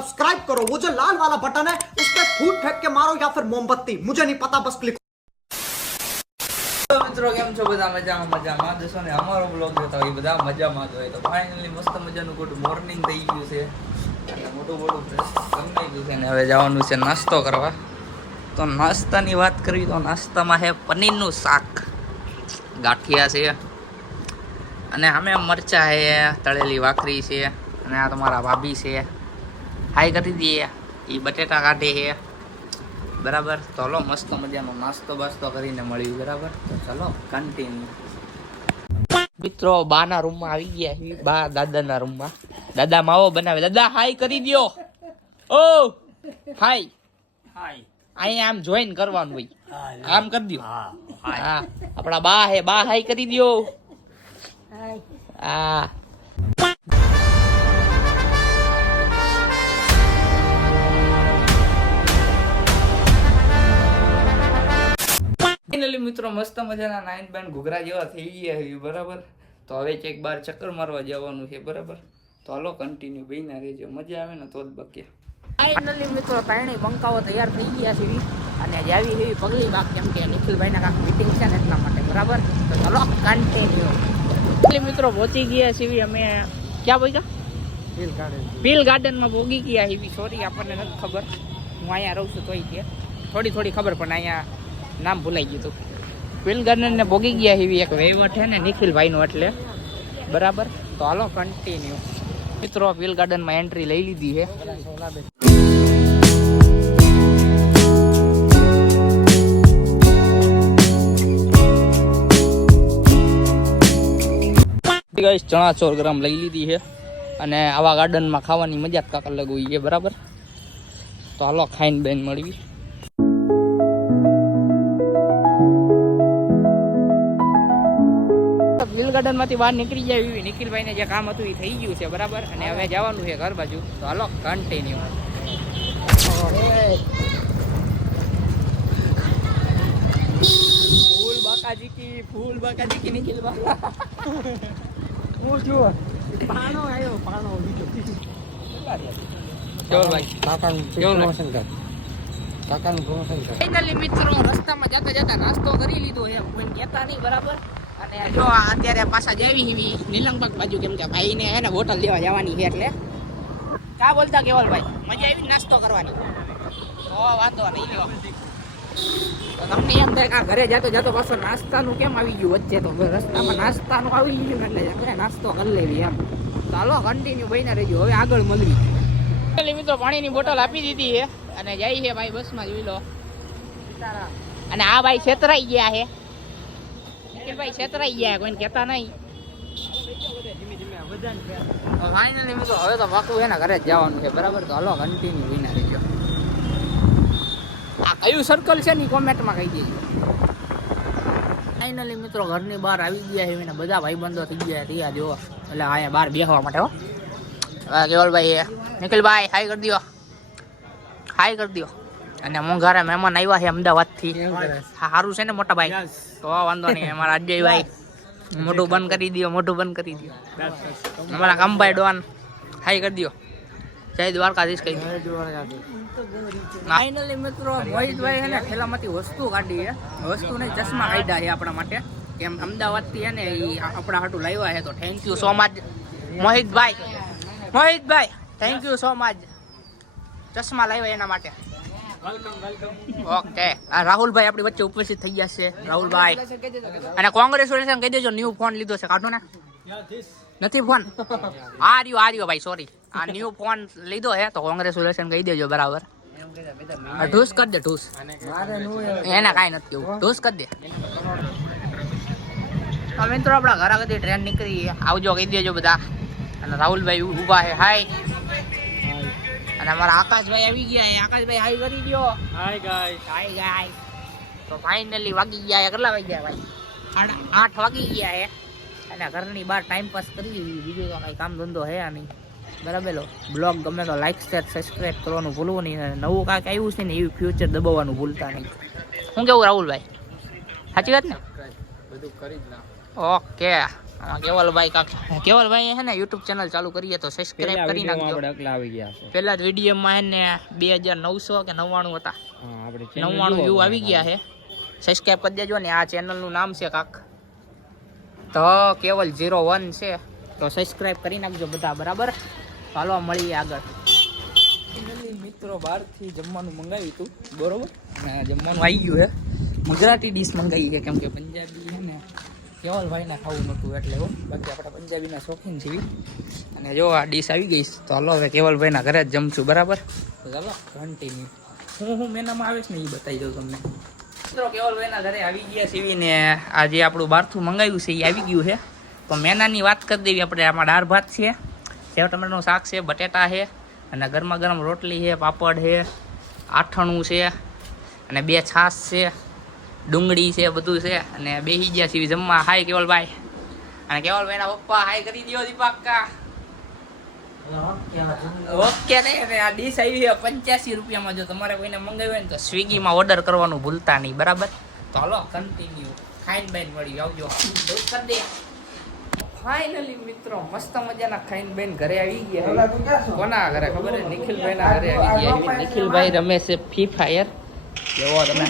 Subscribe करो, वो जो लाल वाला बटन है उस पर फूट फेंक के मारो या फिर मोमबत्ती, मुझे नहीं पता, बस क्लिक। મિત્રો કેમ છો બધા? મજામાં જશો ને? અમારો બ્લોગ જોતા હોય બધા મજામાં જ હોય. તો ફાઇનલી મસ્ત મજાનું ગુડ મોર્નિંગ થઈ ગયું છે અને મોટું ફ્રેશ ગમી ગયું છે ને હવે જવાનું છે નાસ્તો કરવા. તો નાસ્તાની વાત કરવી તો નાસ્તામાં છે પનીરનું શાક, ગાંઠિયા છે અને અમે મરચા છે, તળેલી ભાખરી છે અને આ તમારા ભાભી છે. હાઈ કરી દઈએ, એ બટેટા કાઢે છે બરાબર. તો હલો મસ્ત મજાનો નાસ્તો બાસ્તો કરીને મળ્યું બરાબર. તો ચલો કન્ટિન્યુ. મિત્રો બાના રૂમમાં આવી ગયા છે, બા દાદાના રૂમમાં. દાદા માવો બનાવે. દાદા હાઈ કરી દ્યો. ઓ હાઈ હાઈ અહીંયા આમ જોઈન કરવાનું હોય, આમ કરી દ્યો. હા આપણા બા હે, બા હાઈ કરી દ્યો. હા ફાઇનલી મિત્રો મસ્ત મજાના નાઇન બેન્ડ ઘૂઘરા જેવા થઈ ગયા છે બરાબર. તો હવે એક બાર ચક્કર મારવા જવાનું છે બરાબર. તો હાલો કન્ટિન્યુ બહીના રહેજો, મજા આવે ને તો જ બક્યા. ફાઇનલી મિત્રો ત્રણેય બંકાઓ તૈયાર થઈ ગયા છે અને જાવી એવી પગલી બાક, કેમ કે નિખિલભાઈના કાંક મીટિંગ છે ને એટલા માટે બરાબર. તો ચાલો કન્ટિન્યુ. એટલે મિત્રો પહોંચી ગયા છીએ અમે. ક્યાં પહોંચ્યા? પીલ ગાર્ડનમાં પહોંચી ગયા એવી. સોરી આપણને નથી ખબર, હું અહીંયા રહું છું તોય કે થોડી ખબર, પણ અહીંયા નામ ભૂલાઈ ગયું હતું. પીલ ગાર્ડન ને ભોગી ગયા એવી એક વહીવટ છે ને નિખિલભાઈનું એટલે બરાબર. તો હાલો કન્ટિન્યુ. મિત્રો પીલ ગાર્ડનમાં એન્ટ્રી લઈ લીધી છે. ચણા 100 ગ્રામ લઈ લીધી છે અને આવા ગાર્ડનમાં ખાવાની મજા જ કાંક અલગ હોય છે બરાબર. તો હાલો ખાઈને બેન મળવી. પીલ ગાર્ડન માંથી બહાર નીકળી જાય એવી નિખિલભાઈને જે કામ હતું એ થઈ ગયું છે બરાબર. અને હવે જવાનું છે ઘર બાજુ. તો હાલો કન્ટિન્યુ. ફૂલ બાકાજી કી નિખિલભા. હું જો પાણો આવ્યો, પાણો બીજો. ચલ ભાઈ કાકાનું પ્રમોશન કર, કાકાનું પ્રમોશન કર. ફાઇનલી મિત્રો રસ્તામાં જતા નાસ્તો કરી લીધો એમ કોઈ કહેતા નહીં બરાબર. અને જો અત્યારે પાછા જાવી એવી નીલમબાગ બાજુ, કેમ કે ભાઈને હે ને બોટલ લેવા જવાની છે એટલે. કા બોલતા કેવલભાઈ? મજા આવી નાસ્તો કરવાની? તો વાંધો નહીં લ્યો. તમને એમ થાય કે ઘરે જતો પાછો નાસ્તાનું કેમ આવી ગયું વચ્ચે? તો રસ્તામાં નાસ્તાનું આવી ગયું એટલે આપણે નાસ્તો કરી લેવી એમ. ચાલો કન્ટિન્યુ બહીને રહેજો, હવે આગળ મળવી. મિત્રો પાણીની બોટલ આપી દીધી છે અને જાય છે ભાઈ બસમાં, જોઈ લો. અને આ ભાઈ છેતરાઈ ગયા છે, ભાઈ છેતરાઈ ગયા, કોઈને કહેતા નહીં. ફાઇનલી મિત્રો હવે તો પાકું એના ઘરે જ જવાનું છે બરાબર. તો હલો કન્ટિન્યુ બહીને રહેજો. આ કયું સર્કલ છે ને કોમેન્ટમાં કહી દેજો. ફાઇનલી મિત્રો ઘરની બહાર આવી ગયા છે ને બધા ભાઈબંધો થઈ ગયા રહ્યા જો, એટલે અહીંયા બહાર બેસવા માટે. હો કેવલભાઈ, નિખિલભાઈ હાઈ કરી દો, હાઈ કરી દો. અને મોંઘારા મહેમાન આવ્યા છે અમદાવાદથી. સારું છે ને મોટા ભાઈ? તો વાંધો નહીં. અમારા અજયભાઈ મોઢું બંધ કરી દો, મોઢું બંધ કરી દો. અમારા કામભાઈ ડોન હાઈ કરી દો. જય દ્વારકાધીશ કહી દો. ફાઇનલી મિત્રો મોહિતભાઈ છે ને થેલામાંથી વસ્તુ કાઢી છે, વસ્તુ નહીં ચશ્મા કાઢ્યા છે આપણા માટે. કેમ અમદાવાદથી છે ને એ આપણા હાટું લાવ્યા છે. તો thank you so much મોહિતભાઈ. મોહિતભાઈ thank you so much, ચશ્મા લાવ્યા એના માટે. ઓકે આ રાહુલભાઈ આપણી વચ્ચે ઉપસ્થિત થઈ ગયા છે. રાહુલભાઈ અને કોંગ્રેચ્યુલેશન કહી દેજો, ન્યૂ ફોન લીધો છે. કાઢો ને? નથી ફોન? આ રહ્યો ભાઈ, સોરી. આ ન્યૂ ફોન લીધો છે તો કોંગ્રેચ્યુલેશન કહી દેજો બરાબર. ઢૂસ કરી દે, ઢૂસ. એને કાંઈ નથી કેવું, ઢૂસ કરી દે. મિત્રો આપણા ઘર આગળથી ટ્રેન નીકળી, આવજો કહી દેજો બધા. અને રાહુલભાઈ ઊભા છે, હાય. અને અમારા આકાશભાઈ આવી ગયા. આકાશભાઈ હાઈ કરી દો. Hi guys, hi guys. તો ફાઇનલી વાગી ગયા. કેટલા વાગ્યા ભાઈ? 8 વાગી ગયા છે. અને ઘરની બહાર ટાઈમ પાસ કરી, બીજું તો કાંઈ કામ ધંધો હે નહીં બરાબર. બ્લોગ ગમે તો લાઈક શેર સબસ્ક્રાઈબ કરવાનું ભૂલવું નહીં. અને નવું કાંઈક આવ્યું છે ને એવું ફ્યુચર દબાવવાનું ભૂલતા નહીં. શું કેવું રાહુલભાઈ? સાચી વાત ને? બધું કરી જ ના. ઓકે કેવલભાઈ કેવલભાઈ હે ને યુટ્યુબ ચેનલ ચાલુ કરીએ તો સબસ્ક્રાઇબ કરી નાખજો. આવી ગયા છે પહેલા જ વિડીયોમાં હે ને 2900 કે 99 હતા. હા આપણે 99 વ્યૂ આવી ગયા છે. સબસ્ક્રાઇબ કરી દેજો ને. આ ચેનલનું નામ છે કાક તો કેવલ 01 છે. તો સબસ્ક્રાઇબ કરી નાખજો બધા, બરાબર. ચાલો મળીએ આગળ. મિત્રો બહારથી જમવાનું મંગાવ્યું હતું, બરોબર. અને જમવાનું આવી ગયું છે. ગુજરાતી ડીશ મંગાવી છે કેમ કે પંજાબી છે ને કેવલભાઈને ખાવું નહોતું એટલે હો. બાકી આપણે પંજાબીના શોખીન છીએ. અને જો આ ડીશ આવી ગઈ તો હાલો હવે કેવલભાઈના ઘરે જ જમશું, બરાબર. તો ચાલો કન્ટિન્યુ. હું મેનામાં આવે છે ને એ બતાવી દઉં તમને. મિત્રો કેવલભાઈના ઘરે આવી ગયા છીએ ને આ જે આપણું બહારથી મંગાવ્યું છે એ આવી ગયું છે. તો મેનાની વાત કરી દેવી આપણે. આમાં દાળ ભાત છે, સેવ ટમેટાનું શાક છે, બટેટા છે અને ગરમા ગરમ રોટલી છે, પાપડ છે, આઠણું છે અને 2 છાશ છે, ડુંગળી છે, બધું છે. અને બેસી ગયા છીએ જમવા. હાય કેવલભાઈ. અને કેવલભાઈના પપ્પા હાય કરી દો દીપક. ઓકે ને આ ડીશ આવી છે 85 રૂપિયામાં. જો તમારે કોઈને મંગાવ્યું હોય ને તો સ્વિગીમાં ઓર્ડર કરવાનું ભૂલતા નહીં, બરાબર. તો હાલો કન્ટિન્યુ ખાઈને બેન મળી આવજો. કરી દે. ફાઇનલી મિત્રો મસ્ત મજાના ખાઈને બેન ઘરે આવી ગયા. કોના ઘરે ખબર છે? નિખિલભાઈના ઘરે આવી ગયા. નિખિલભાઈ રમે છે ફ્રી ફાયર. એવો તમે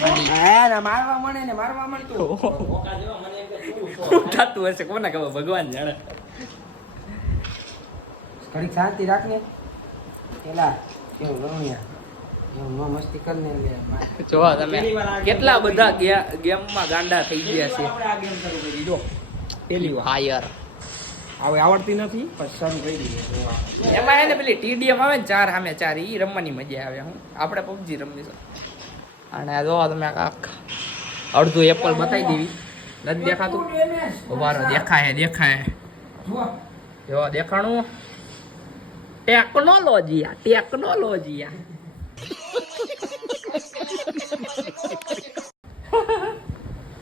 મારવા મળે ને મારવા મળતું થતું હશે, કોને ખબર, ભગવાન જાણે. ઘડી શાંતિ રાખને પેલા કેવું રમણિયા એવું મસ્તી કરીને જો તમે કેટલા બધા ગેમમાં ગાંડા થઈ ગયા છે. પેલી ફાયર હવે આવડતી નથી પણ શરૂ કરી દઈએ. એમાં એને પેલી TDM આવે ને 4 સામે 4 ઈ રમવાની મજા આવે. હું આપણે PUBG રમીશું. અને જો તમે કાક અડધું એપલ બતાવી દેવી. નથી દેખાતું? ઉભારો દેખાય જો દેખાણું. ટેકનોલોજી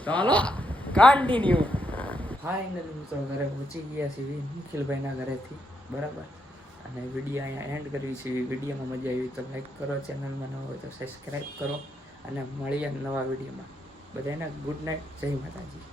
ચાલો કન્ટિન્યુ. ફાઇનલી મિત્રો ઘરે પહોંચી ગયા છીએ નિખિલભાઈના ઘરેથી, બરાબર. અને વિડીયો અહીંયા એન્ડ કરવી છે. વિડીયોમાં મજા આવી તો લાઈક કરો, ચેનલમાં ન હોય તો સબસ્ક્રાઈબ કરો અને મળીએ નવા વિડીયોમાં. બધાને ગુડ નાઇટ, જય માતાજી.